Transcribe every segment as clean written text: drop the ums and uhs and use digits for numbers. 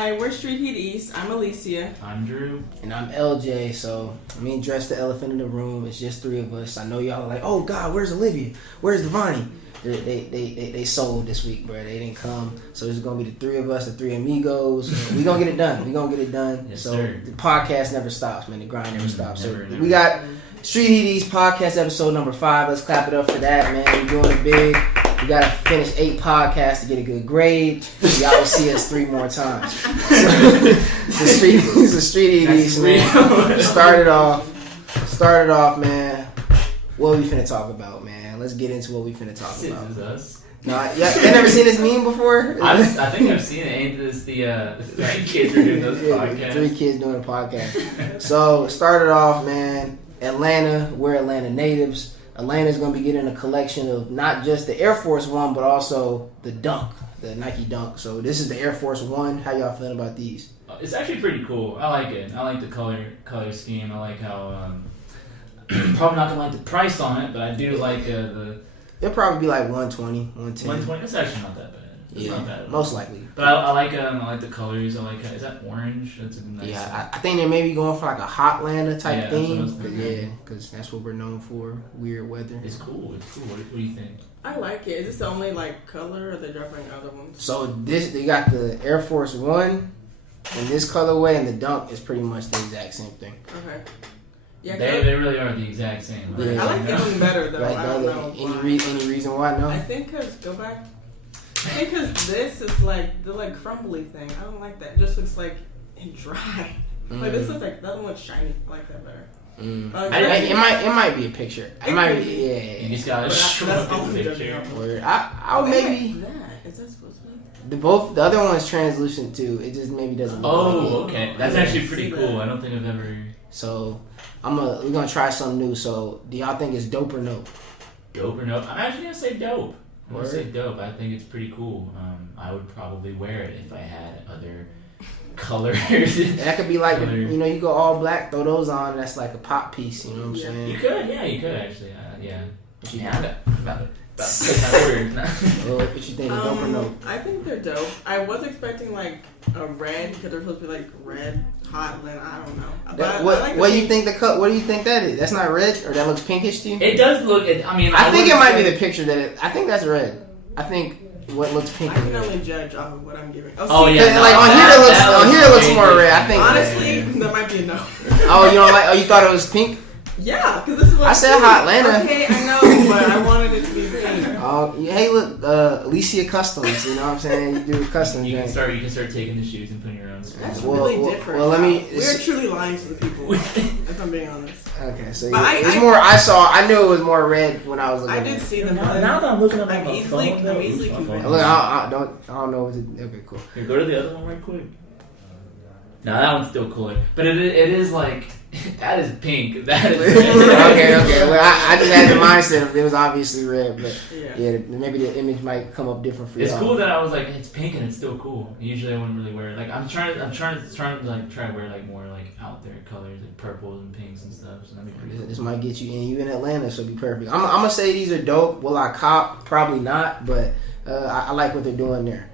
Hi, we're Street Heat East. I'm Alicia. I'm Drew. And I'm LJ. So, me and Dress the Elephant in the Room. It's just three of us. I know y'all are like, oh God, where's Olivia? Where's Devani? They sold this week, bro. They didn't come. So it's gonna be the three of us, the three amigos. We gonna get it done. Yes, so sir. the podcast never stops, man. The grind never stops. Never. We got Street Heat East podcast episode number 5. Let's clap it up for that, man. We're doing it big. We gotta finish 8 podcasts to get a good grade. Y'all will see us 3 more times. It's the Street Heat East, man. Started off, man. What we finna talk about, man? Let's get into what we finna talk about. This is us. No, you never seen this meme before? I think I've seen it. Ain't this the 3 kids are doing those podcasts? 3 kids doing a podcast. So, started off, man. Atlanta, we're Atlanta natives. Atlanta's going to be getting a collection of not just the Air Force One, but also the Dunk, the Nike Dunk. So this is the Air Force One. How y'all feeling about these? It's actually pretty cool. I like it. I like the color scheme. I like how probably not gonna like the price on it, but I do like the. It'll probably be like 120, 110. 120. It's actually not that bad. It's yeah, not bad. most likely. But I like the colors. I like is that orange? That's a nice. Yeah, I think they may be going for like a Hotlanta type theme. Yeah, because that's what we're known for. Weird weather. It's cool. It's cool. What do you think? I like it. Is this the only color, or are they dropping other ones? So they got the Air Force One in this colorway, and the Dunk is pretty much the exact same thing. Okay. Yeah, they really are the exact same. Yeah. I like the one better though. Like, I don't know. Any reason why? No. I think because this is the crumbly thing. I don't like that. It just looks like dry. Like this looks like that one looks shiny. I like that better. It might be a picture. It might be. Yeah. You just gotta show the picture. I'll maybe. Is that supposed to be? The other one's translucent too. It just maybe doesn't. Oh, okay. That's actually pretty cool. I don't think I've ever. So we're gonna try something new. So do y'all think it's dope or no? Dope or no? I'm actually gonna say dope. I'm gonna say dope. I think it's pretty cool. I would probably wear it if I had other colors. That could be like you go all black, throw those on. That's like a pop piece. You know what I'm saying? You could actually. Yeah. I'm about to say my words now. What you think? Dope or no? I think they're dope. I was expecting a red because they're supposed to be red hot. I don't know. What do you think What do you think that is? That's not red, or that looks pinkish to you? It does look. I think it might be the picture I think that's red. I think what looks pink. I can only judge off of what I'm giving. Oh yeah. On here it looks more red. I think. Honestly, that might be a no. Oh, you don't like? Oh, you thought it was pink? Yeah, because this is what I said Hotlanta. Okay, I know, but I wanted it to be pink. Hey, look, Alicia Customs. You know what I'm saying? You do customs. You can start taking the shoes and putting your own. That's really different. Well, we're truly lying to the people. If I'm being honest. Okay, so it's more. I knew it was more red when I was looking. I did see them. Now that I'm looking at I'm easily convinced. Look, I don't know. Okay, cool. Here, go to the other one right quick. No, that one's still cooler, but it is like that is pink. That is okay. Well, I just had the mindset of it was obviously red, but yeah, maybe the image might come up different for you. It's cool that I was like, it's pink and it's still cool. Usually I wouldn't really wear it. Like I'm trying to try to wear more out there colors, like purples and pinks and stuff. So that'd be pretty cool. This might get you in. You in Atlanta, so it'll be perfect. I'm gonna say these are dope. Will I cop? Probably not, but I like what they're doing there.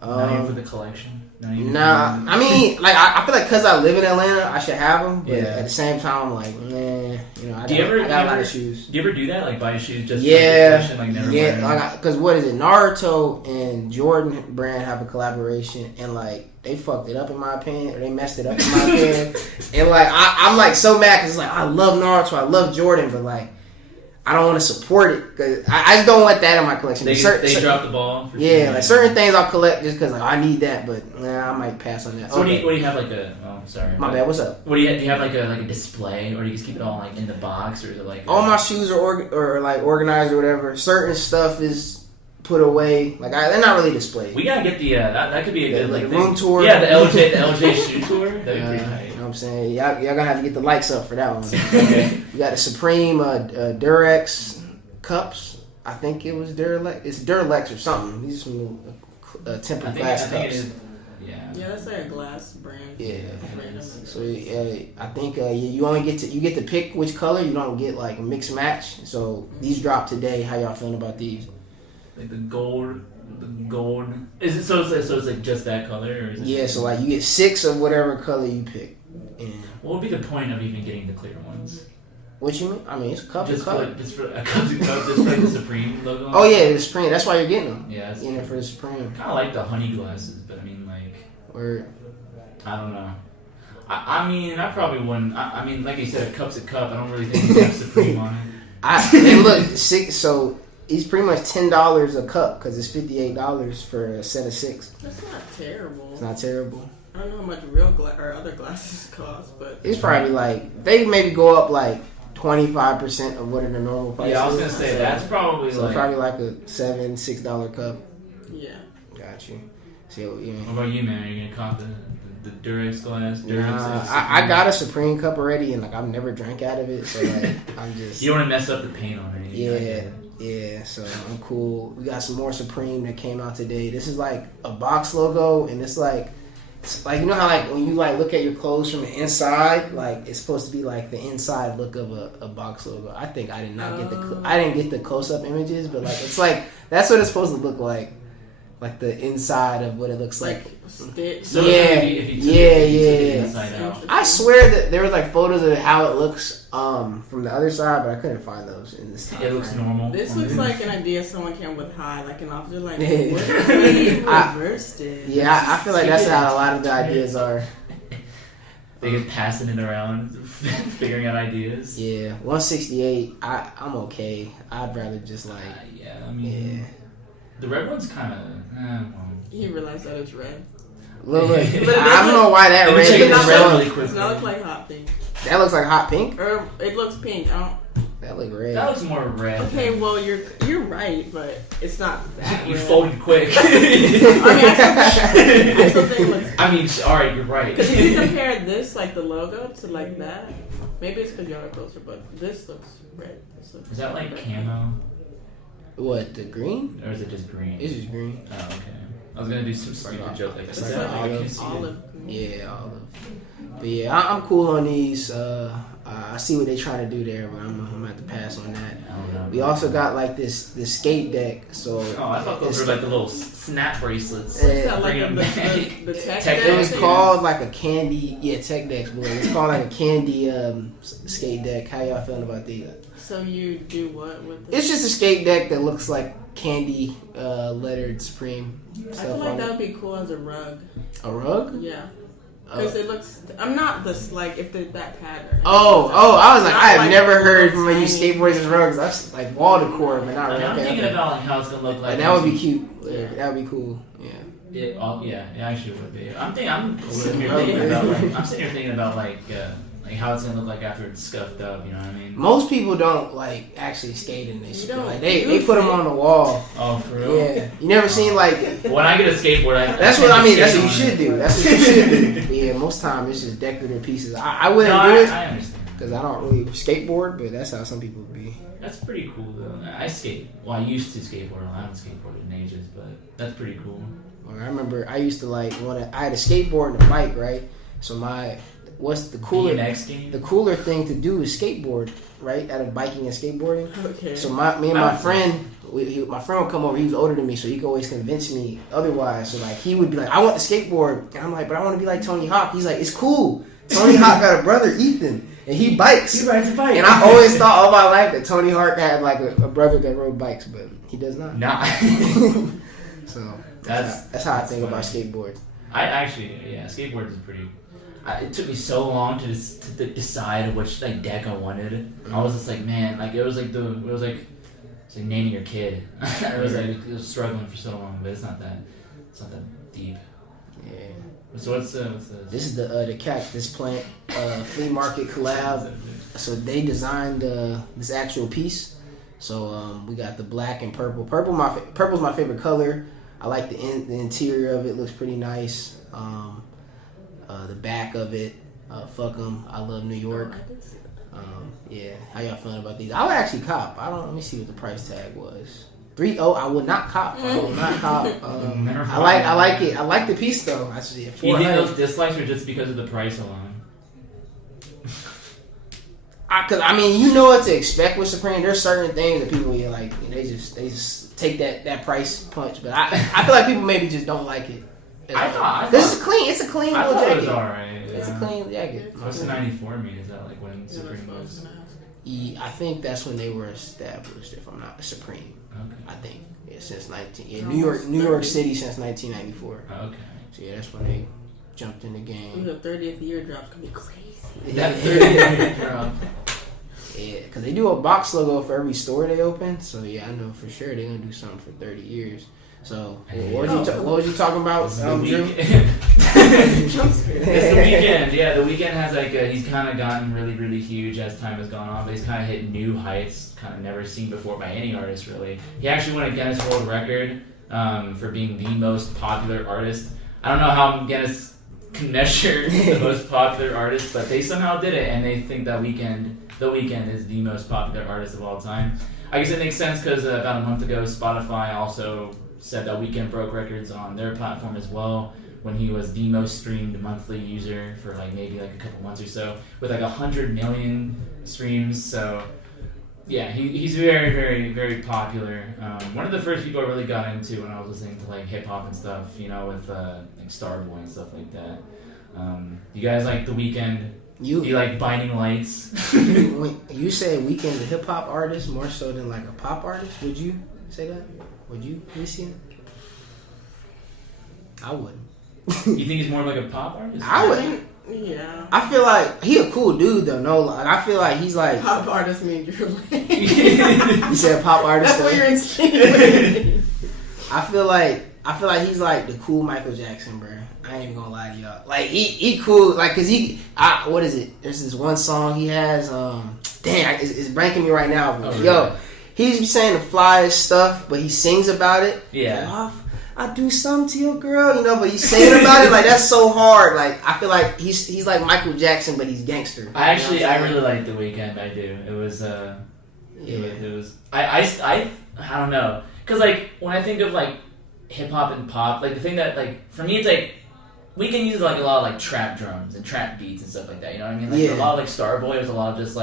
Not even for the collection. Nah, I mean, I feel like because I live in Atlanta, I should have them. But at the same time, I'm like, man, I got a lot of shoes. Do you ever do that? Like buy shoes just never wear because what is it? Naruto and Jordan brand have a collaboration, and they fucked it up in my opinion, or they messed it up in my opinion. And I'm so mad because I love Naruto, I love Jordan, but I don't want to support it because I just don't want that in my collection. They dropped the ball. Certain things I'll collect just because I need that, but I might pass on that. So what do you have sorry. My bad. What's up? What do you have a display, or do you just keep it all in the box, or is it all my shoes are organized or whatever. Certain stuff is put away. They're not really displayed. We gotta get the that could be a good room tour. Yeah, the LJ shoe tour. That'd be pretty nice. You know what I'm saying? Y'all gonna have to get the likes up for that one. Okay. You got the Supreme Durex cups. I think it was Duralex. It's Duralex or something. These are some tempered glass cups. Yeah, that's like a glass brand. Yeah. So I think you only get to pick which color. You don't get a mix match. So these dropped today. How y'all feeling about these? Like the gold the gold. Is it so? It's like just that color, or is it? Yeah, so like you get 6 of whatever color you pick. And What would be the point of even getting the clear ones? what you mean? I mean, it's cup to Just for cup. like, just for a cup to cup, just for like the Supreme logo. Oh yeah, the Supreme. That's why you're getting them. Yeah, Getting it for the Supreme. kind of like the honey glasses, but I mean, like, Or I don't know. I mean, I probably wouldn't. I mean, like you said, a cup's a cup. I don't really think you have Supreme on it. and look, 6. So it's pretty much $10 a cup because it's $58 for a set of 6. That's not terrible. It's not terrible. I don't know how much real or other glasses cost, but It's probably like they maybe go up like 25% of what are the normal prices. Yeah, I was gonna say that's probably so like. probably like a $7-6 cup. yeah. Got you. So yeah. What about you, man? Are you gonna cop the Durex glass? Nah, I got a Supreme cup already, and like I've never drank out of it, so like I'm just. You don't want to mess up the paint on it. Yeah. So I'm cool. We got some more Supreme that came out today. This is like a box logo, and it's like you know how like when you like look at your clothes from the inside, like it's supposed to be like the inside look of a box logo. I think I did not get I didn't get the close up images, but like it's like that's what it's supposed to look like the inside of what it looks like. Stitch. So Yeah. if you took it inside out. I swear that there was like photos of how it looks from the other side, but I couldn't find those in this time. It looks normal. This looks like an idea someone came with high, like an officer, like, what Yeah. if we reversed it? Yeah, I feel like that's how a lot of the ideas are. They get passing it around, figuring out ideas. Yeah, 168. I'm okay. I'd rather just like Yeah, I mean, the red one's kind of. Well. You realize that it's red. Look, But it I don't know why that Let me red check is this red. out really quick. Does not look like hot pink. That looks like hot pink. Or it looks pink. I don't. That look red. That looks more red. Okay, well you're right, but it's not that You red. folded quick. I mean, I still think it looks. I mean, alright, you're right. Because if you compare this, like the logo, to like that, maybe it's because y'all are closer, but this looks red. This looks Is that like red. camo? What, the green? Or is it just green? It's just green. Oh, okay. I was gonna do some stupid joke like It's this. like I olive. can see it. Olive. Yeah, olive. But yeah, I'm cool on these. I see what they're trying to do there, but I'm gonna have to pass on that. I don't know. We also got like this skate deck. So Oh, I thought those it's were like the little snap bracelets. Yeah. Is that like Bring 'em the back. tech Tech it deck? was deck. called like a candy. Yeah, tech decks, boy. It's called like a candy skate deck. How y'all feeling about these? So you do what with this? It's just a skate deck that looks like candy lettered Supreme I stuff feel like on that it. would be cool as a rug. A rug? Yeah. Because it looks. I'm not this like if that pattern. Oh! I was like, Not I have like never heard little from you tiny- skateboarders as rugs. That's like wall decor, but not I really. mean, I'm thinking Okay. about like how it's gonna look like. Like, that would be cute. Yeah, that would be cool. Yeah. It actually would be. I'm sitting here Rug, thinking man. about like how it's gonna look like after it's scuffed up. You know what I mean? Most people don't like actually skate in this. You don't Like they use put them it. on the wall. Oh, for real? Yeah. You never seen like. When I get a skateboard, That's what I mean. That's what you skate should on it. do. That's what you should do. But yeah, most time it's just decorative pieces. I wouldn't No, do it I understand. because I don't really skateboard, but that's how some people be. That's pretty cool though. I skate. Well, I used to skateboard. I haven't skateboarded in ages, but that's pretty cool. Like, I remember I used to like I had a skateboard and a bike, right? So what's the cooler? BMX game. The cooler thing to do is skateboard, right? Out of biking and skateboarding. Okay. So me and my friend, my friend would come over. He was older than me, so he could always convince me otherwise. So like he would be like, "I want the skateboard," and I'm like, "But I want to be like Tony Hawk." He's like, "It's cool. Tony Hawk got a brother, Ethan, and he bikes." He rides a bike. And I always thought all my life that Tony Hawk had like a brother that rode bikes, but he does not. Nah. So That's how I think funny. about skateboards. I actually, skateboards is pretty. It took me so long to decide which like deck I wanted. I was just like, man, like it was like naming your kid. I was struggling for so long, but it's not that deep. Yeah. So what's this? This is the cactus plant flea market collab. So they designed this actual piece. So we got the black and purple. Purple's my favorite color. I like the interior of it. Looks pretty nice. The back of it. Fuck 'em. I love New York. Yeah. How y'all feeling about these? I would actually cop. Let me see what the price tag was. 3.0. I would not cop. I would not cop. I like it. I like the piece though. I should. You think those dislikes are just because of the price alone? Cause I mean, you know what to expect with Supreme. There's certain things that people like. They just take that price punch. But I feel like people maybe just don't like it. This is clean. It's a clean little jacket. It was alright. It's a clean jacket. What's the 94 mean? Is that like when Supreme was? I think that's when they were established. If I'm not Supreme, Okay. I think since New York City since 1994. Okay. So yeah, that's when they jumped in the game. The 30th year drops could be crazy. That 30th year drop. Yeah, because they do a box logo for every store they open. So yeah, I know for sure they're gonna do something for 30 years. So what was you talking about? Drew? It's the Weeknd. Yeah, the Weeknd has he's kind of gotten really, really huge as time has gone on, but he's kind of hit new heights, kind of never seen before by any artist really. He actually won a Guinness World Record for being the most popular artist. I don't know how Guinness can measure the most popular artist, but they somehow did it, and they think that the Weeknd is the most popular artist of all time. I guess it makes sense because about a month ago, Spotify also said that Weeknd broke records on their platform as well when he was the most streamed monthly user for maybe a couple months or so with 100 million streams. So yeah, he's very, very, very popular. One of the first people I really got into when I was listening to hip hop and stuff, with Starboy and stuff like that. You guys like the Weeknd? You like Binding Lights? When you say Weeknd's a hip hop artist more so than a pop artist, would you say that? Would you listen? I wouldn't. You think he's more of a pop artist? I wouldn't. Yeah. I feel like he a cool dude though. No, I feel like he's pop artist means you're lame. You said pop artist. That's what you're insinuating. I feel like he's the cool Michael Jackson, bro. I ain't gonna lie to y'all. He cool. Cause what is it? There's this one song he has. It's breaking me right now. Oh, really? Yo, he's saying the flyest stuff, but he sings about it. Yeah. I do something to your girl, but he's singing about it. That's so hard. I feel like he's like Michael Jackson, but he's gangster. I really like The Weeknd. I do. It was It was. I don't know. Cause when I think of hip hop and pop, the thing that for me it's Weeknd uses a lot of trap drums and trap beats and stuff like that. You know what I mean? A lot of Starboy was a lot of just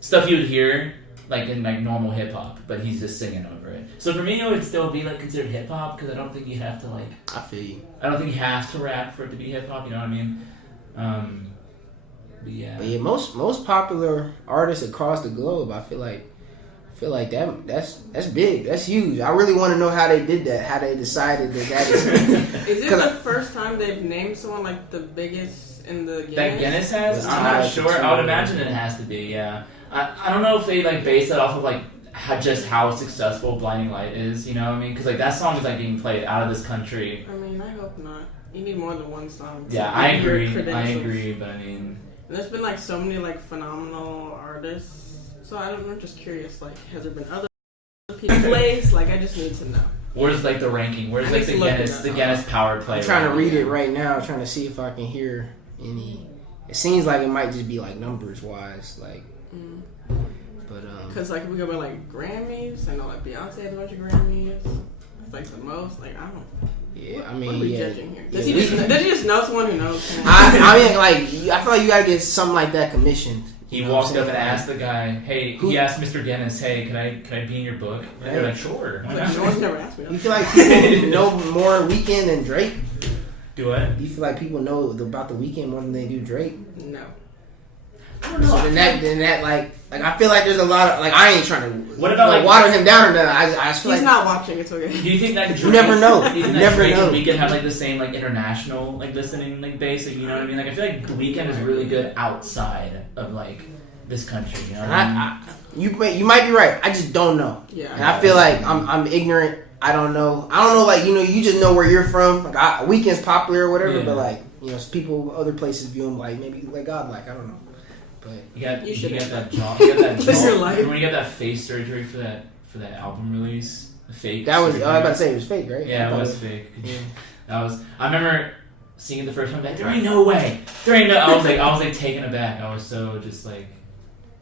stuff you would hear in normal hip hop, but he's just singing over it. So for me, it would still be considered hip hop because I don't think you have to I feel you. I don't think you have to rap for it to be hip hop. You know what I mean? But yeah. Most popular artists across the globe, I feel like that's big. That's huge. I really want to know how they did that. How they decided that is. Is it the first time they've named someone the biggest in the Guinness? That Guinness has? I'm not sure. I would imagine it has to be. Yeah. I don't know if they base that off of how successful Blinding Light is. You know what I mean? Because that song is being played out of this country. I mean, I hope not. You need more than one song. Yeah, I agree. But I mean, and there's been so many phenomenal artists. So I'm just curious. Has there been other people placed? I just need to know. Where's the ranking? Where's the Guinness power play? I'm trying to read it right now. Trying to see if I can hear any. It seems like it might just be numbers wise, But because we go by Grammys. I know Beyonce has a bunch of Grammys. It's the most. I don't. Yeah, I mean, what are we judging here? Does he just know someone who knows him? I mean, I feel like you gotta get something like that commissioned. He walked up and asked the guy, "Hey," he asked Mr. Guinness, "Hey, can I be in your book?" And they're sure. No one's never asked me. You feel like people know more Weeknd than Drake? Do what? Do you feel like people know about the Weeknd more than they do Drake? No. I don't know. So then that I feel like there's a lot of I ain't trying to what about water him down or nothing. I feel he's not watching. It's okay. Do you think that Drake, you never know? Do you think never Drake know. and Weeknd have the same listening listening base? You know what I mean? I feel like the Weeknd is really good outside of this country. You know what I mean? You might be right. I just don't know. Yeah. And I feel like I'm ignorant. I don't know. You just know where you're from. Weeknd's popular or whatever, but people other places view him maybe godlike. I don't know. But you got that jaw. When you got that face surgery for that album release, the fake. That was. surgery. I was about to say it was fake, right? Yeah, it was fake. Yeah. That was. I remember seeing it the first time. There ain't no way. There ain't no. I was taken aback. I was so just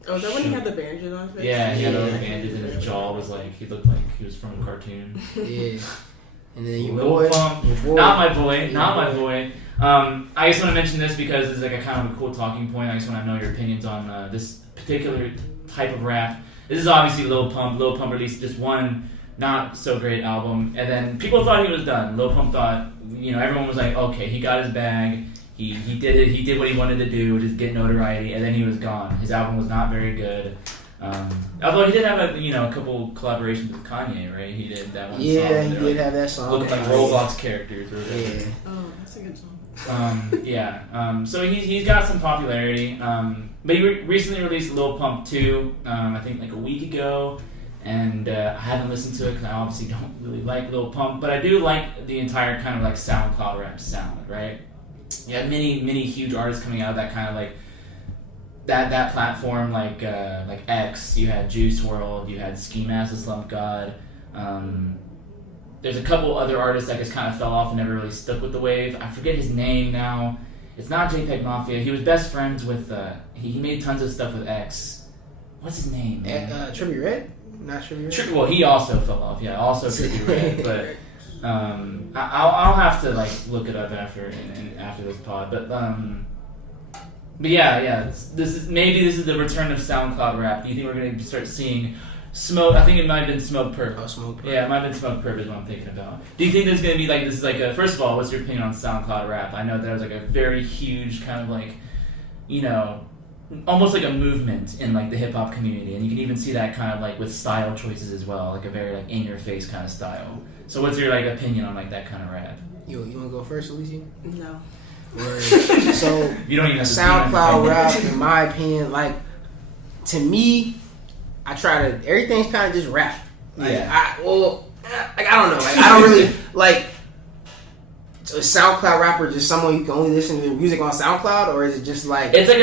Oh, is that when he had the bandages on his face? Yeah, he had those bandages and his jaw was he looked like he was from a cartoon. Yeah. And then Not my boy. I just want to mention this because it's like a kind of a cool talking point. I just want to know your opinions on this particular type of rap. This is obviously Lil Pump. Lil Pump released just one not so great album, and then people thought he was done. Lil Pump thought, everyone was like, okay, he got his bag. He did it. He did what he wanted to do, just get notoriety, and then he was gone. His album was not very good. Although he did have a couple collaborations with Kanye, right? He did that one. Yeah, song. he did have that song. Looking like Roblox characters. Or whatever. Yeah. Oh, that's a good song. So he's got some popularity. But he recently released Lil Pump 2, I think like a week ago, and I haven't listened to it because I obviously don't really like Lil Pump, but I do like the entire kind of like SoundCloud rap sound, right? You have many huge artists coming out of that kind of like that platform, like X. You had Juice WRLD, you had Ski Mask, the Slump God. There's a couple other artists that just kind of fell off and never really stuck with the wave. I forget his name now. It's not JPEG Mafia. He was best friends with. He made tons of stuff with X. What's his name? Trippie Redd? Not Trippie Redd? Well, he also fell off. Yeah, also Trippie Redd. But I'll have to like look it up after this pod. But yeah. This is the return of SoundCloud rap. Do you think we're going to start seeing Smoke? I think it might have been Smoke Perp. Oh, Smoke Perp. Yeah, it might have been Smoke Perp is what I'm thinking about. Do you think there's going to be like this is like a, first of all, what's your opinion on SoundCloud rap? I know there's like a very huge kind of like, almost like a movement in like the hip hop community, and you can even see that kind of like with style choices as well, like a very like in your face kind of style. So what's your like opinion on like that kind of rap? You want to go first, Alicia? No. So you don't even have to SoundCloud rap, in my opinion, like to me, I try to everything's kind of just rap. Like, yeah. I don't know. Like I don't really like. So is SoundCloud rapper just someone you can only listen to music on SoundCloud, or is it just like it's like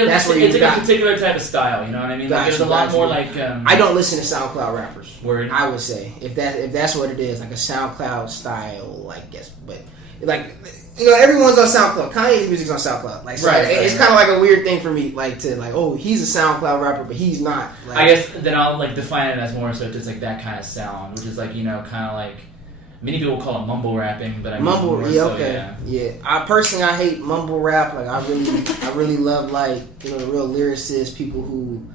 a particular type of style? You know what I mean? Like, there's a lot more like. I don't listen to SoundCloud rappers. Word. I would say if that's what it is, like a SoundCloud style, I guess. But like everyone's on SoundCloud. Kanye's music's on SoundCloud. Like so right. It's kind of like a weird thing for me, like to like he's a SoundCloud rapper, but he's not. Like, I guess then I'll like define it as more so just like that kind of sound, which is like kind of like. Many people call it mumble rapping, but I mean mumble, more yeah, so, okay, yeah. I personally hate mumble rap. Like I really love like the real lyricists, people who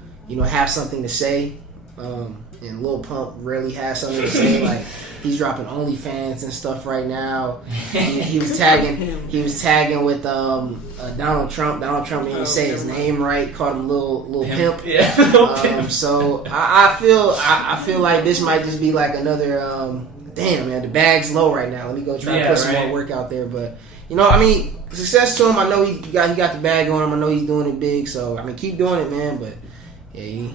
have something to say. And Lil Pump rarely has something to say. Like he's dropping OnlyFans and stuff right now. He was tagging with Donald Trump. Donald Trump didn't even say his name right. Called him Lil Pimp. Yeah, Lil Pimp. So I feel like this might just be like another. Damn, man, the bag's low right now. Let me go try to put some more work out there. But, I mean, success to him. I know he got the bag on him. I know he's doing it big. So, I mean, keep doing it, man. But, yeah.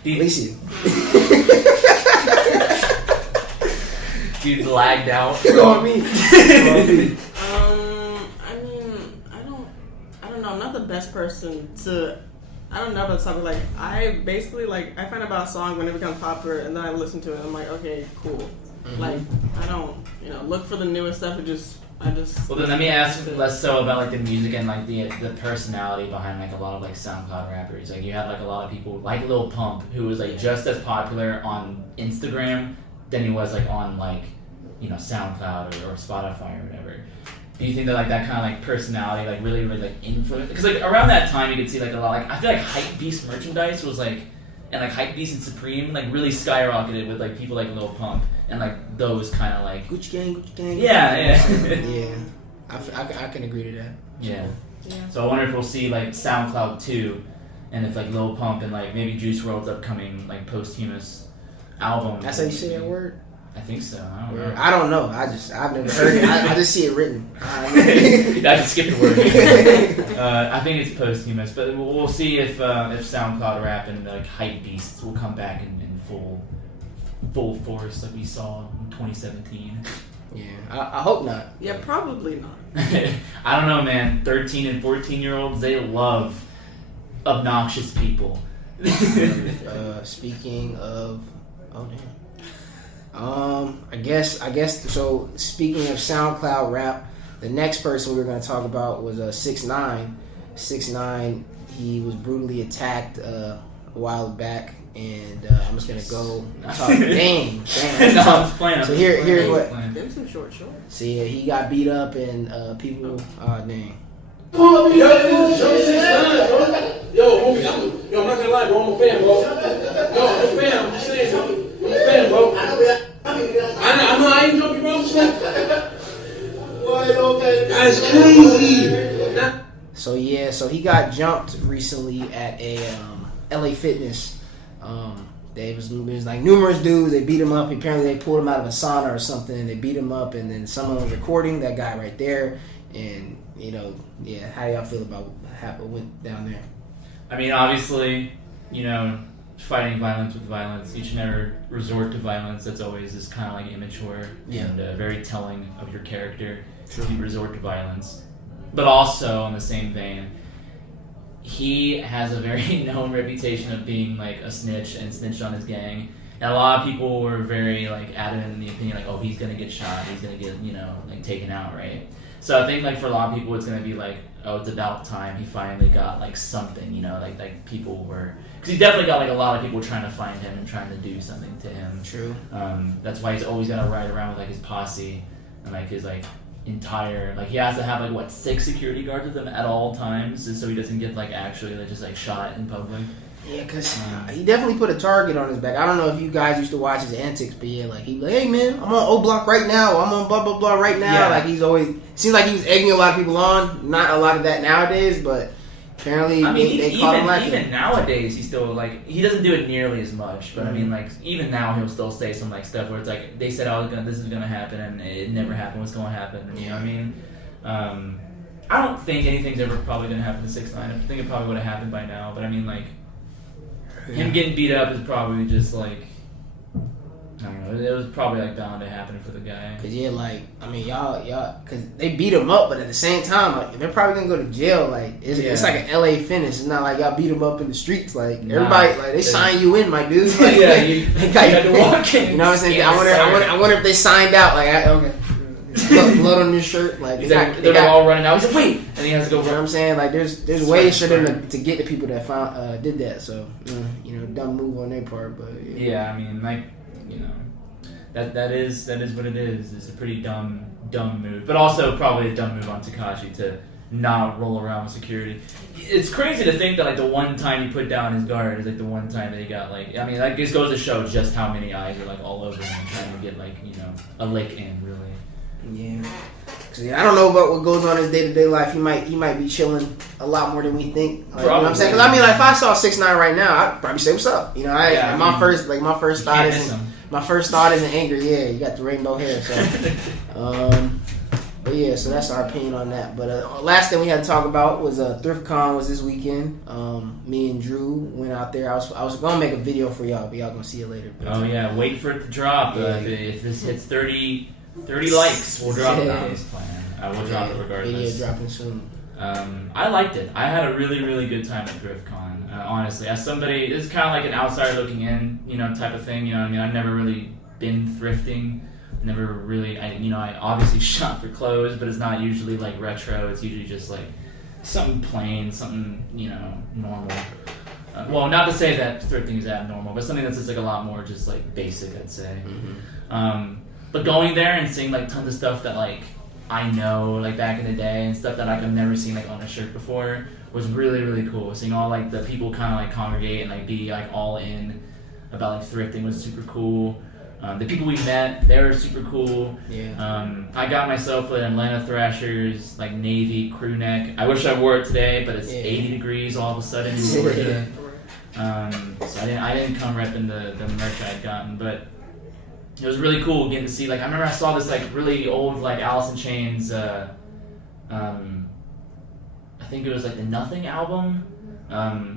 At least you lagged out. You know what I mean? I don't know. I'm not the best person to... I don't know about something like I basically like I find out about a song when it becomes popular and then I listen to it and I'm like, okay, cool. Mm-hmm. Like I don't look for the newest stuff. I just well then let me ask less so about like the music and like the personality behind like a lot of like SoundCloud rappers. Like you have like a lot of people like Lil Pump who was like just as popular on Instagram than he was like on like SoundCloud or Spotify or whatever. Do you think that like that kind of like personality like really like influenced? Because like around that time you could see like a lot like I feel like Hypebeast merchandise was like and like Hypebeast and Supreme like really skyrocketed with like people like Lil Pump and like those kind of like Gucci Gang. Yeah. Yeah, I can agree to that. Yeah. So I wonder if we'll see like SoundCloud 2, and if like Lil Pump and like maybe Juice WRLD's upcoming like posthumous album. That's how you say that word. I think so. I don't know. I don't know. I've never heard it. I just see it written. I just skipped the word. I think it's posthumous, but we'll see if SoundCloud rap and like Hypebeasts will come back in full force like we saw in 2017. Yeah, I hope not. Yeah, probably not. I don't know, man. 13 and 14-year-olds, they love obnoxious people. Speaking of, I guess. So speaking of SoundCloud rap, the next person we were going to talk about was 6ix9ine. 6ix9ine, he was brutally attacked a while back and I'm just gonna go talk. Dang. No, I'm just playing. So here's what. Give him some short shorts. See, he got beat up and people. Dang. Yo, homie, I'm not gonna lie, bro. I'm a fan, bro. Yo, I'm a fan. I'm just saying something. I'm a fan, bro. I know I ain't joking, bro. That's crazy. So he got jumped recently at a LA Fitness. There was like numerous dudes. They beat him up. Apparently, they pulled him out of a sauna or something. And they beat him up, and then someone was recording that guy right there. And how y'all feel about what went down there? I mean, obviously, fighting violence with violence. You should never resort to violence. That's always is kind of like immature and very telling of your character. If you resort to violence, but also in the same vein, he has a very known reputation of being like a snitch and snitched on his gang. And a lot of people were very like adamant in the opinion like, oh, he's gonna get shot, he's gonna get like taken out, right? So I think like for a lot of people, it's gonna be like, oh, it's about time he finally got like something, like people were, because he definitely got like a lot of people trying to find him and trying to do something to him. True. That's why he's always gonna ride around with like his posse and like his like entire, like he has to have like 6 security guards with him at all times, so he doesn't get like actually like just like shot in public. Yeah, because he definitely put a target on his back. I don't know if you guys used to watch his antics, but yeah, like he'd be like, hey man, I'm on O Block right now, I'm on blah blah blah right now. Yeah. Like he's always, seems like he was egging a lot of people on. Not a lot of that nowadays, but apparently they caught him lacking. Even nowadays, he's still like, he doesn't do it nearly as much, but I mean like even now he'll still say some like stuff where it's like they said this is gonna happen and it never happened. What's gonna happen? You know what I mean? I don't think anything's ever probably gonna happen to 6ix9ine. I think it probably would have happened by now, but I mean like. Him getting beat up is probably just like, I don't know, it was probably like bound to happen for the guy. Cause y'all, cause they beat him up, but at the same time, like they're probably gonna go to jail. Like it's like an LA finish. It's not like y'all beat him up in the streets. Like everybody, like they sign you in, my dude. Like, you had to walk in. You know what I'm saying? I wonder if they signed out. Like okay. Blood on his shirt, like they're all running out. He's like, wait, and he has to go. You know what I'm saying? Like there's ways for them to get the people that did that. So dumb move on their part, but yeah, I mean, like that is what it is. It's a pretty dumb move, but also probably a dumb move on Tekashi to not roll around with security. It's crazy to think that like the one time he put down his guard is like the one time that he got like. I mean, that just goes to show just how many eyes are like all over him trying to get like a lick in really. Yeah, cause I don't know about what goes on in his day-to-day life. He might be chilling a lot more than we think. Like, you know what I'm saying? Cause I mean, like if I saw 6ix9ine right now, I'd probably say what's up. My first thought isn't anger. Yeah, you got the rainbow hair. So, but yeah, so that's our opinion on that. But last thing we had to talk about was ThriftCon was this weekend. Me and Drew went out there. I was gonna make a video for y'all, but y'all gonna see it later. But, wait for it to drop. If this hits 30 likes, we'll drop it on this plan. We'll drop it regardless. Video dropping soon. I liked it. I had a really, really good time at ThriftCon. Honestly, as somebody, this is kind of like an outsider looking in, type of thing. I mean, I've never really been thrifting. Never really. I obviously shop for clothes, but it's not usually like retro. It's usually just like something plain, something normal. Well, not to say that thrifting is abnormal, but something that's just like a lot more just like basic, I'd say. Mm-hmm. But going there and seeing like tons of stuff that like I know like back in the day and stuff that like I've never seen like on a shirt before was really, really cool. Seeing all like the people kind of like congregate and like be like all in about like thrifting was super cool. The people we met, they were super cool. Yeah. I got myself an Atlanta Thrashers like navy crew neck. I wish I wore it today, but it's 80 degrees all of a sudden in Georgia. So I didn't come repping the merch I had gotten, but it was really cool getting to see, like, I remember I saw this, like, really old, like, Alice in Chains, I think it was, like, the Nothing album,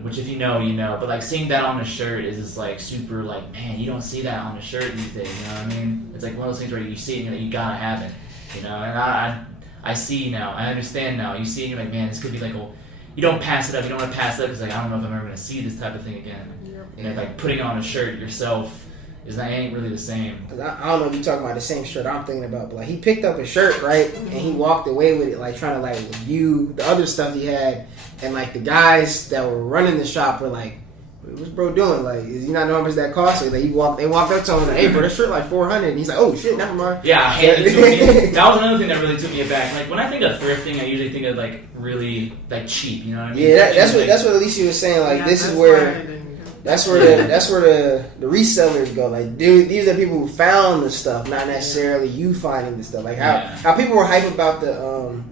which if you know, but, like, seeing that on a shirt is just, like, super, like, man, you don't see that on a shirt these days, you know what I mean? It's, like, one of those things where you see it and you gotta have it, and I see now, I understand now, you see it and you're like, man, this could be, like, you don't pass it up, you don't want to pass it up, because, like, I don't know if I'm ever going to see this type of thing again, like, putting on a shirt yourself, ain't really the same. I don't know if you're talking about the same shirt I'm thinking about, but like he picked up a shirt, right, and he walked away with it, like trying to like view the other stuff he had, and like the guys that were running the shop were like, what's bro doing? Like, is he not know how much that costs? Like, they walked up to him like, hey, bro, that shirt like $400. And he's like, oh shit, never mind. Yeah, that was another thing that really took me aback. Like when I think of thrifting, I usually think of like really like cheap. You know what I mean? Yeah, that's what Alicia was saying. Like this is where. That's where the resellers go. Like, dude, these are people who found the stuff, not necessarily you finding the stuff. Like how people were hype about the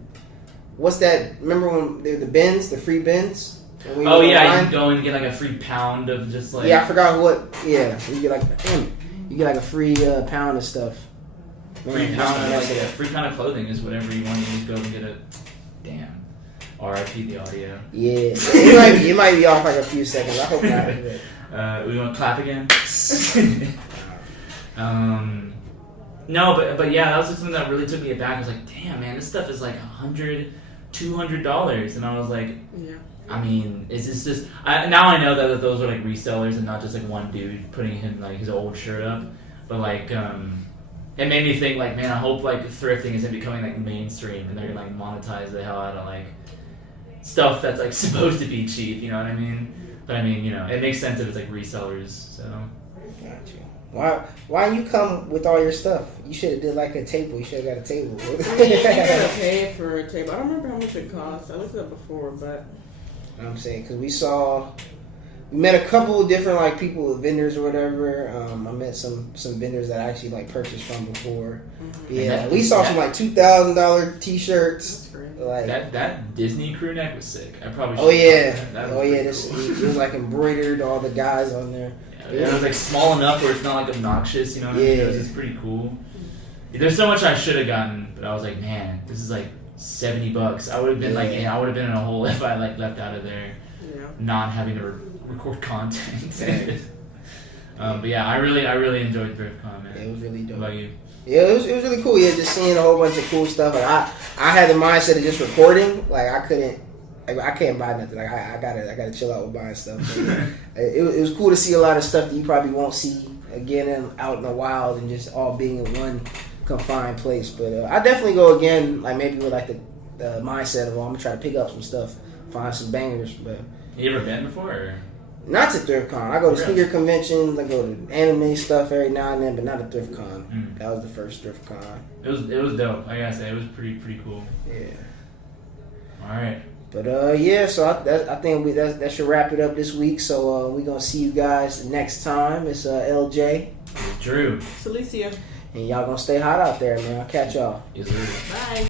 what's that? Remember when the bins, the free bins? Oh yeah, you can go and get like a free pound of just like I forgot what. Yeah, you get like a free pound of stuff. Free pound, like a free pound of clothing is whatever you want. You just go and get it. Damn. R.I.P. the audio. Yeah, it might be off like a few seconds. I hope not. We want to clap again. No, but yeah, that was just something that really took me aback. I was like, damn, man, this stuff is like $100, $200, and I was like, yeah. I mean, is this just? Now I know that those are like resellers and not just like one dude putting his old shirt up, but like it made me think like, man, I hope like thrifting isn't becoming like mainstream and they're gonna like monetize the hell out of like stuff that's like supposed to be cheap, you know what I mean? But I mean, it makes sense if it's like resellers. So. Got you. Why you come with all your stuff? You should have did like a table. You should have got a table. I mean, you gotta pay for a table. I don't remember how much it cost. I looked it up before, but. You know what I'm saying? Because we met a couple of different like people, vendors or whatever. I met some vendors that I actually like purchased from before. Mm-hmm. Yeah, we saw some like $2,000 t-shirts. Like that Disney crew neck was sick. I probably. Oh yeah, It it was like embroidered. All the guys on there. Yeah, it was like small enough where it's not like obnoxious. You know what I mean? It was just pretty cool. There's so much I should have gotten, but I was like, man, this is like $70. I would have been I would have been in a hole if I like left out of there, not having to record content. But yeah, I really enjoyed ThriftCon, man. Yeah, it was really dope. What about you? Yeah, it was really cool. Yeah, just seeing a whole bunch of cool stuff. Like I had the mindset of just recording. Like I can't buy nothing. Like I gotta chill out with buying stuff. It was cool to see a lot of stuff that you probably won't see again out in the wild and just all being in one confined place. But I definitely go again. Like maybe with like the mindset of I'm gonna try to pick up some stuff, find some bangers. But you ever been before? Or? Not to ThriftCon. I go to sneaker conventions. I go to anime stuff every now and then, but not to ThriftCon. That was the first ThriftCon. It was dope. I gotta say, it was pretty cool. Yeah. All right. But so I think that should wrap it up this week. So we're gonna see you guys next time. It's LJ, Drew, Celicia, and y'all gonna stay hot out there, man. I'll catch y'all. Yes, sir. bye.